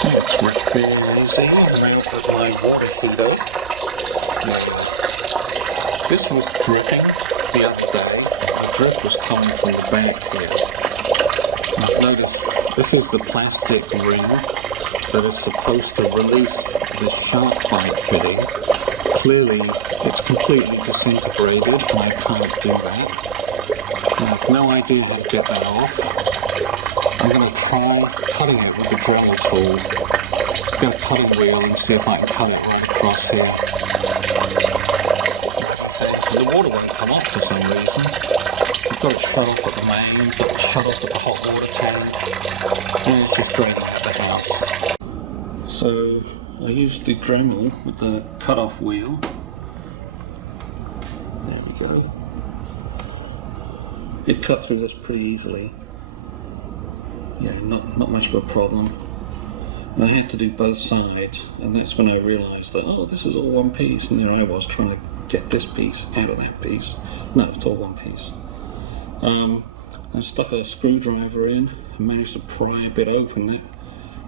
It's refilling now with my water heater. This was dripping the other day. The drip was coming from the back here. I've noticed this is the plastic ring that is supposed to release the shark bite fitting. Clearly it's completely disintegrated and I can't do that. I have no idea how to get that off. I'm going to try cutting it with the Dremel tool. Get a cutting wheel and see if I can cut it right across here. The water won't come off for some reason. I've got it shut off at the main, got it shut off at the hot water tank, and it's just draining out the house. So I used the Dremel with the cut-off wheel. There we go. It cut through this pretty easily. Yeah, not much of a problem. And I had to do both sides, and that's when I realised that, oh, this is all one piece, and there I was trying to get this piece out of that piece. No, it's all one piece. I stuck a screwdriver in and managed to pry a bit open. That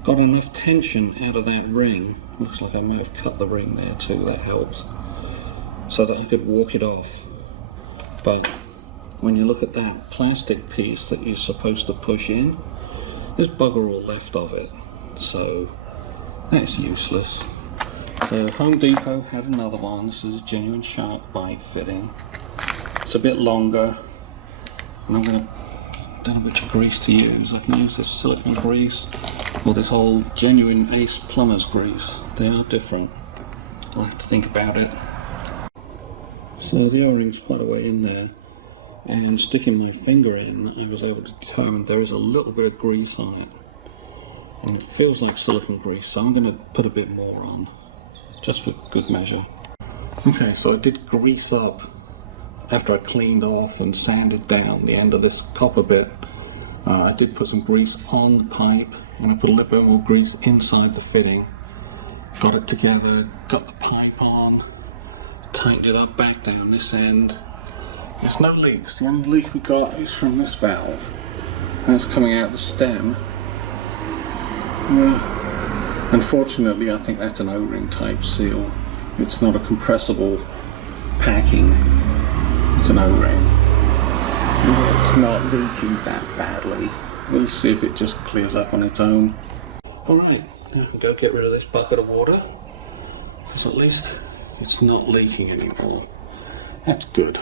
got enough tension out of that ring. Looks like I might have cut the ring there too, that helped. So that I could walk it off. But when you look at that plastic piece that you're supposed to push in, there's bugger all left of it, so that's useless. So Home Depot had another one. This is a genuine shark bite fitting. It's a bit longer, and I'm going to, don't know which grease to use. I can use this silicone grease or this old genuine Ace plumber's grease. They are different. I'll have to think about it. So the O-ring's quite a way in there. And sticking my finger in, I was able to determine there is a little bit of grease on it. And it feels like silicone grease, so I'm going to put a bit more on, just for good measure. Okay, so I did grease up after I cleaned off and sanded down the end of this copper bit. I did put some grease on the pipe, and I put a little bit more grease inside the fitting. Got it together, got the pipe on, tightened it up back down this end. There's no leaks. The only leak we got is from this valve. That's coming out the stem. Yeah. Unfortunately, I think that's an O-ring type seal. It's not a compressible packing. It's an O-ring. It's not leaking that badly. We'll see if it just clears up on its own. Alright, now I can go get rid of this bucket of water. Because at least it's not leaking anymore. That's good.